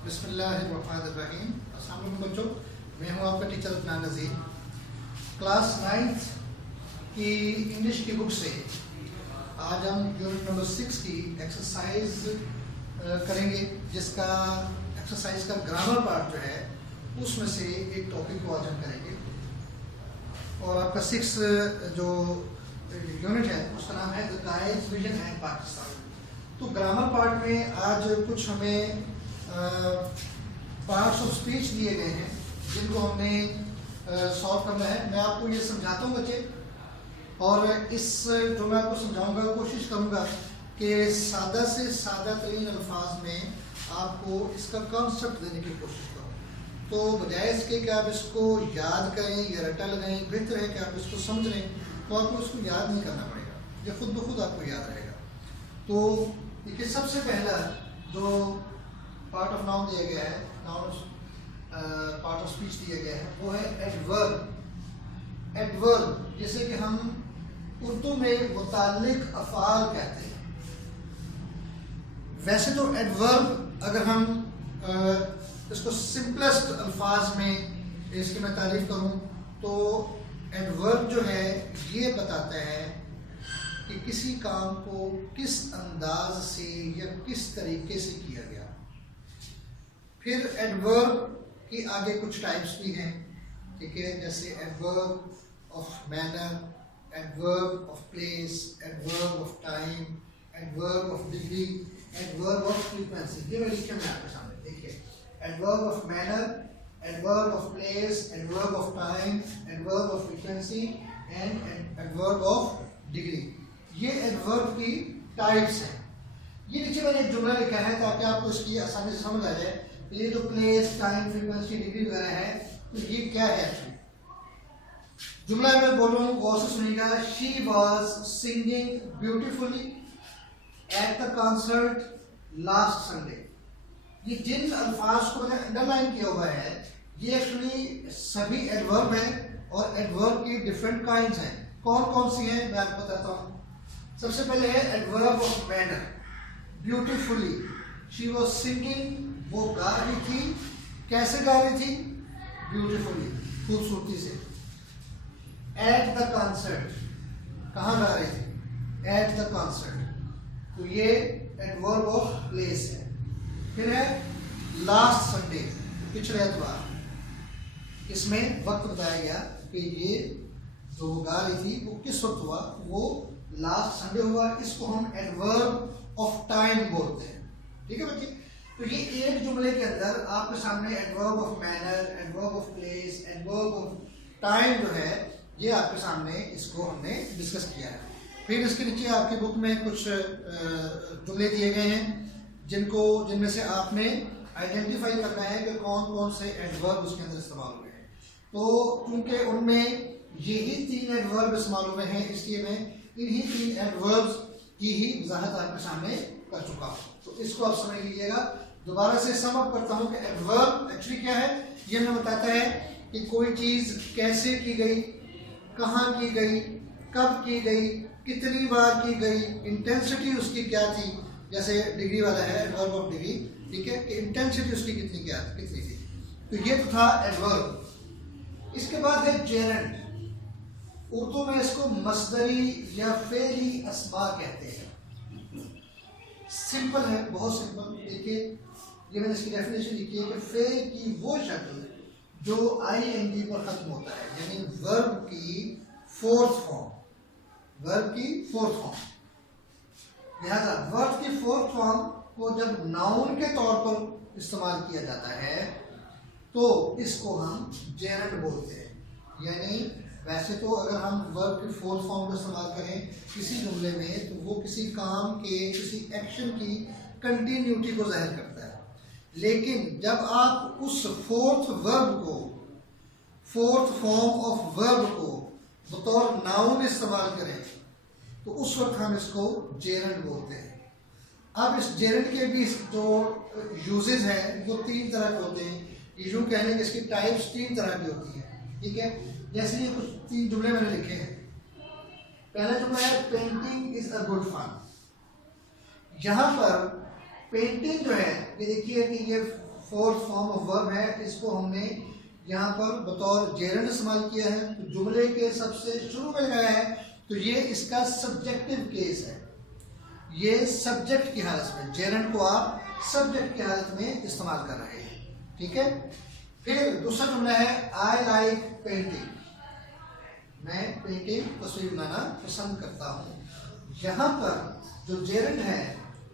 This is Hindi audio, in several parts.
बिस्मिल्लाहिर्रहमानिर्रहीम। अस्सलाम वालेकुम बच्चों, मैं हूं आपका टीचर अदनान नज़ीर। क्लास 9th की इंग्लिश की बुक से आज हम यूनिट नंबर 6 की एक्सरसाइज करेंगे, जिसका एक्सरसाइज का ग्रामर पार्ट जो है उसमें से एक टॉपिक को आज हम करेंगे। और आपका 6 जो यूनिट है उसका नाम है the guides vision and Pakistan. तो ग्रामर पार्ट में आज कुछ हमें पार्ट्स ऑफ स्पीच दिए गए हैं जिनको हमने सॉल्व करना है। मैं आपको ये समझाता हूँ बच्चे, और इस जो मैं आपको समझाऊंगा कोशिश करूंगा कि सादा से सादा तरीन अल्फाज में आपको इसका कॉन्सेप्ट देने की कोशिश करूँ। तो बजाय इसके कि आप इसको याद करें या रटा लगाएं, बेहतर है कि आप इसको समझ लें, तो आपको इसको याद नहीं करना पड़ेगा, ये खुद ब खुद आपको याद रहेगा। तो देखिए, सबसे पहला जो पार्ट ऑफ नाउन दिया गया है, नाउन पार्ट ऑफ स्पीच दिया गया है, वो है एडवर्ब। एडवर्ब जैसे कि हम उर्दू में मुताल्लिक अफ़आल कहते हैं। वैसे तो एडवर्ब अगर हम इसको सिंपलेस्ट अल्फाज में इसकी मैं तारीफ करूं तो एडवर्ब जो है ये बताता है कि किसी काम को किस अंदाज से या किस तरीके से किया गया। फिर एडवर्ब की आगे कुछ टाइप्स भी हैं, ठीक है, जैसे adverb of manner, adverb of place, adverb of time, adverb of degree, adverb of frequency. ये मैं लिखा मैं आपके सामने, देखिए, adverb of manner, adverb of place, adverb of time, adverb of frequency and adverb of degree. ये एडवर्ब की टाइप्स हैं। ये नीचे मैंने एक जुमला लिखा है ताकि आपको इसकी आसानी से समझ आ जाए। ये जो प्लेस, टाइम, फ्रीक्वेंसी, डिग्री वगैरह है, तो ये क्या है एक्चुअली। जुमला मैं बोल रहा हूँ, गौर से सुनिएगा। She was singing beautifully at the concert last Sunday. ये जिन अल्फाज को मैंने अंडरलाइन किया हुआ है, ये एक्चुअली सभी एडवर्ब हैं और एडवर्ब की डिफरेंट काइंड्स हैं। कौन कौन सी हैं मैं आपको बताता हूँ। सबसे पहले है adverb of manner. Beautifully, she was singing, वो गा रही थी। कैसे गा रही थी? ब्यूटिफुली, खूबसूरती से। एट द कॉन्सर्ट, कहाँ गा रही थी? एट द कॉन्सर्ट, तो ये एडवर्ब ऑफ प्लेस है। फिर है लास्ट संडे, पिछले एतवार। इसमें वक्त बताया गया कि ये जो गा रही थी वो किस वक्त हुआ, वो लास्ट संडे हुआ। इसको हम एडवर्ब ऑफ टाइम बोलते हैं, ठीक है बच्चे। तो ये एक जुमले के अंदर आपके सामने adverb of manner, adverb of place, adverb of time जो है, ये आपके सामने इसको हमने डिस्कस किया है। फिर इसके नीचे आपकी बुक में कुछ जुमले दिए गए हैं जिनमें से आपने आइडेंटिफाई करना है कि कौन कौन से एडवर्ब उसके अंदर इस्तेमाल हुए हैं। तो क्योंकि उनमें यही 3 एडवर्ब इस्तेमाल हुए हैं, इसलिए मैं इन्हीं 3 एडवर्ब्स की ही वजाहत आपके सामने कर चुका हूँ। तो इसको आप समझ लीजिएगा। दोबारा से सम अप करता हूँ कि एडवर्ब एक्चुअली क्या है। ये हमें बताता है कि कोई चीज़ कैसे की गई, कहाँ की गई, कब की गई, कितनी बार की गई, इंटेंसिटी उसकी क्या थी। जैसे डिग्री वाला है एडवर्ब ऑफ डिग्री, ठीक है, कि इंटेंसिटी उसकी कितनी थी। तो ये तो था एडवर्ब। इसके बाद है जेरेंट। उर्दू में इसको मस्दरी या फेली अस्मा कहते हैं। सिंपल है, बहुत सिंपल। देखिए, ये मैंने इसकी डेफिनेशन लिखी है कि फेल की वो शक्ल जो ING पर खत्म होता है, यानी वर्ब की फोर्थ फॉर्म। वर्ब की फोर्थ फॉर्म, लिहाजा वर्ब की फोर्थ फॉर्म को जब नाउन के तौर पर इस्तेमाल किया जाता है तो इसको हम जेरेंट बोलते हैं। यानी वैसे तो अगर हम वर्ब की फोर्थ फॉर्म को इस्तेमाल करें किसी जुमले में, तो वो किसी काम के, किसी एक्शन की कंटिन्यूटी को जाहिर करता है। लेकिन जब आप उस फोर्थ फॉर्म ऑफ वर्ब को बतौर नाउन इस्तेमाल करें तो उस वक्त हम इसको जेरेंट बोलते हैं। अब इस जेरेंट के भी जो यूजेज हैं वो 3 तरह के होते हैं। यूं कह लें कि इसकी टाइप्स 3 तरह की होती हैं, ठीक है। जैसे ये कुछ 3 जुमले मैंने लिखे हैं। पहला जुमला है painting is a good fun. यहाँ पर पेंटिंग जो है, ये देखिए कि ये फोर्थ फॉर्म ऑफ वर्ब है, इसको हमने यहाँ पर बतौर जेरेंड इस्तेमाल किया है। तो जुमले के सबसे शुरू में लगाया है, तो ये इसका सब्जेक्टिव केस है। ये सब्जेक्ट की हालत में, जेरेंड को आप सब्जेक्ट की हालत में इस्तेमाल कर रहे हैं, ठीक है। फिर दूसरा जुमला है आई लाइक पेंटिंग, मैं पेंटिंग तस्वीर बनाना पसंद करता हूँ। यहाँ पर जो जेरेंड है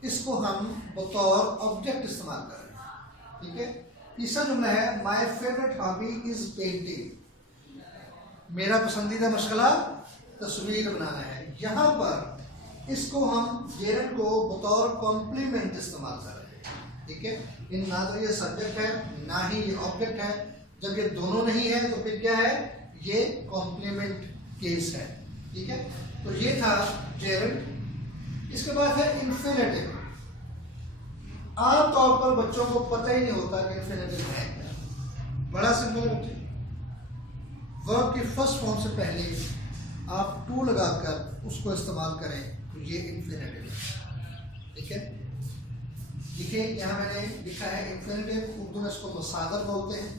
इसको हम बतौर ऑब्जेक्ट इस्तेमाल कर रहे हैं, ठीक है। तीसरा जुमला है my favourite hobby is painting, मेरा पसंदीदा मशगला तस्वीर बनाना है। यहाँ पर इसको हम जेरेंड को बतौर कॉम्प्लीमेंट इस्तेमाल कर रहे हैं, ठीक है। इन ना तो ये सब्जेक्ट है ना ही ये ऑब्जेक्ट है। जब ये दोनों नहीं है तो फिर क्या है, ये कॉम्प्लीमेंट केस है, ठीक है। तो ये था जेरेंड। इसके बाद है इन्फिनेटिव। आमतौर पर बच्चों को पता ही नहीं होता कि इन्फिनेटिव है क्या। बड़ा सिंपल है, वर्ब की फर्स्ट फॉर्म से पहले आप टू लगाकर उसको इस्तेमाल करें तो ये इन्फिनेटिव है, ठीक है। देखिए यहाँ मैंने लिखा है इन्फिनेटिव, उर्दू में इसको मसादर बोलते हैं,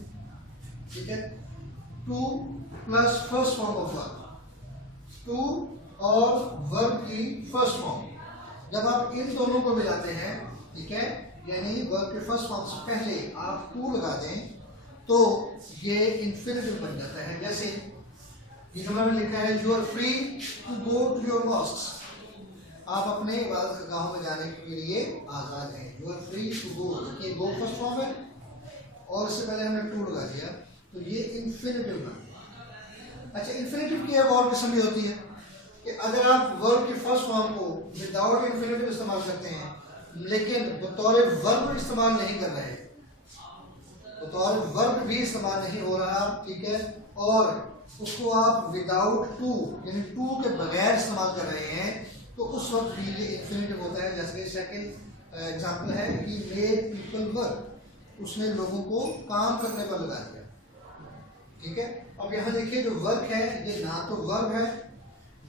ठीक है। To plus first form of verb, to और वर्ब की फर्स्ट फॉर्म, जब आप इन दोनों को मिलाते हैं, ठीक है, यानी वर्ब के फर्स्ट फॉर्म से पहले आप टू लगा दें तो ये इन्फिनेटिव बन जाता है। जैसे ये जुमला में लिखा है you are free to go to your mosque, आप अपने इबादत गाहों में जाने के लिए आज़ाद हैं। You are free to go, ये गो फर्स्ट फॉर्म है और इससे पहले हमने टू लगा दिया तो ये इन्फिनेटिव बन गया। अच्छा, इन्फिनेटिव की एक और किस्म भी होती है कि अगर आप वर्ब की फर्स्ट फॉर्म को विदाउट इन्फिनेटिव इस्तेमाल करते हैं लेकिन बतौर वर्ब इस्तेमाल नहीं कर रहे, बतौर वर्ब भी इस्तेमाल नहीं हो रहा, ठीक है, और उसको आप विदाउट टू यानी टू के बगैर इस्तेमाल कर रहे हैं तो उस वक्त भी ये इन्फिनेटिव होता है। जैसे सेकंड एग्जांपल है कि मेड पीपल वर्क, उसने लोगों को काम करने पर लगा दिया, ठीक है। अब यहाँ देखिए जो वर्क है ये ना तो वर्ब है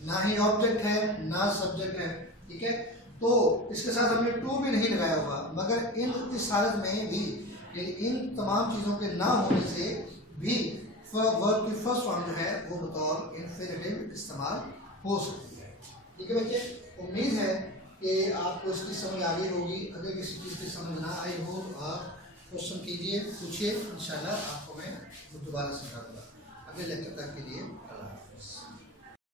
ना ही ऑब्जेक्ट है ना सब्जेक्ट है, ठीक है। तो इसके साथ हमने टू भी नहीं लगाया हुआ, मगर इस हालत में भी इन तमाम चीज़ों के ना होने से भी वर्ब की फर्स्ट फॉर्म जो है वो बतौर इन्फिनेटिव इस्तेमाल हो सकती है, ठीक है बच्चे। उम्मीद है कि आपको इसकी समझ आ गई होगी। अगर किसी चीज़ की समझ ना आई हो तो आप क्वेश्चन कीजिए, पूछिए, इंशाल्लाह आपको मैं दोबारा समझा दूँगा। अगले लेक्चर तक के लिए